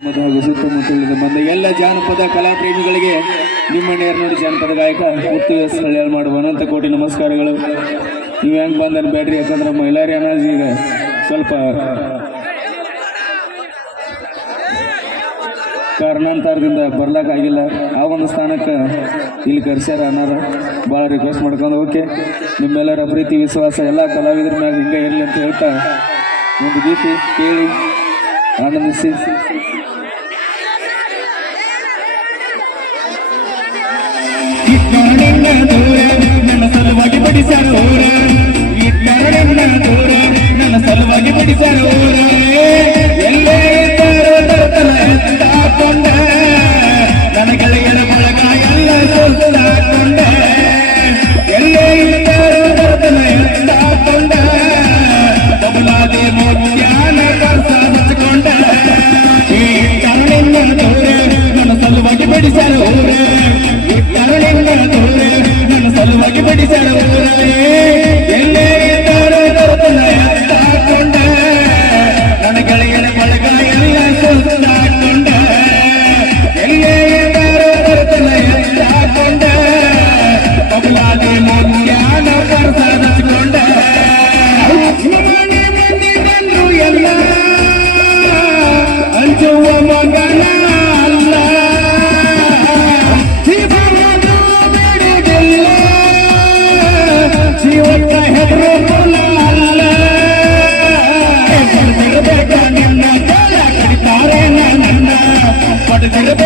ಹಾಗೂ ಸುತ್ತಮುತ್ತಲಿನ ಬಂದ ಎಲ್ಲ ಜಾನಪದ ಕಲಾ ಪ್ರೇಮಿಗಳಿಗೆ ನಿಮ್ಮ ನೇರ್ನೋಡಿ ಜಾನಪದ ಗಾಯಕ ಮುತ್ತು ಎಸ್ ಕಲ್ಯಾಣ ಮಾಡುವ ಅನಂತ ಕೋಟಿ ನಮಸ್ಕಾರಗಳು. ನೀವು ಹೆಂಗೆ ಬಂದನ್ ಬೇಡ್ರಿ, ಯಾಕಂದ್ರೆ ಮೈಲಾರಿ ಅನಾಜ್ ಈಗ ಸ್ವಲ್ಪ ಕಾರಣಾಂತರದಿಂದ ಬರ್ಲಾಕಾಗಿಲ್ಲ. ಆ ಒಂದು ಸ್ಥಾನಕ್ಕೆ ಇಲ್ಲಿ ಕರ್ಸ್ಯಾರ ಅನ್ನಾರ ಭಾಳ ರಿಕ್ವೆಸ್ಟ್ ಮಾಡ್ಕೊಂಡು ಓಕೆ, ನಿಮ್ಮೆಲ್ಲರ ಪ್ರೀತಿ ವಿಶ್ವಾಸ ಎಲ್ಲ ಕಲಾವಿದರ ಮ್ಯಾಗ ಹಿಂಗೆ ಇರಲಿ ಅಂತ ಹೇಳ್ತಾ ಒಂದು ಗೀತೆ ಕೇಳಿ ಆನಂದಿಸಿ. ನನ್ನ ಸಲುವಾಗಿ ಬಡಿಸ್ಯಾರ ಊರ, ನನ್ನ ಸಲುವಾಗಿ ಬಡಿಸ್ಯಾರ ಊರ, ಎಲ್ಲೇ ಹಾಕೊಂಡ ನನ್ನ ಗೆಳೆಯರ ಬಳಗ ಎಲ್ಲ ಹಾಕೊಂಡ, ಎಲ್ಲೇ ಹಾಕೊಂಡ ಬಬಲಾದೆ ಮೋಜ್ಞಾನ ಕರ್ಸ ಹಚ್ಕೊಂಡ. ಈ ಕರುಣಿನ ತೋರೆ ನನ್ನ ಸಲುವಾಗಿ ಬಡಿಸ್ಯಾರ ಊರೇ, ಈ ಕರುಣಿನ ತೋರೆ ನನ್ನ ಸಲುವಾಗಿ ಬಡಿಸ್ಯಾರ ಊರೇ, ಎಲ್ಲೇ ಹಾಕೊಂಡ ನನ್ನ ಗೆಳೆಯರ ಬಳಗ ಎಲ್ಲ ಹಾಕೊಂಡ, ಎಲ್ಲೇ ಹಾಕೊಂಡ ಬಬಲಾದೆ ಮೋಜ್ಞಾನ ಕರ್ಸ ಹಚ್ಕೊಂಡ. ಬಂದ್ರು ಎಲ್ಲ ಅಂಚುವ ಮಗನ ಅಲ್ಲ, ಜೀವನದು ಬಿಡುವುದಿಲ್ಲ, ಜೀವಕ್ಕ ಹೆದರು ಅಲ್ಲ, ಪಡೆದಿರಬೇಕ ನಿನ್ನ ಕಾಲ ಕಡಿತಾರೆ ನನ್ನ, ಪಡೆದಿರಬೇಕ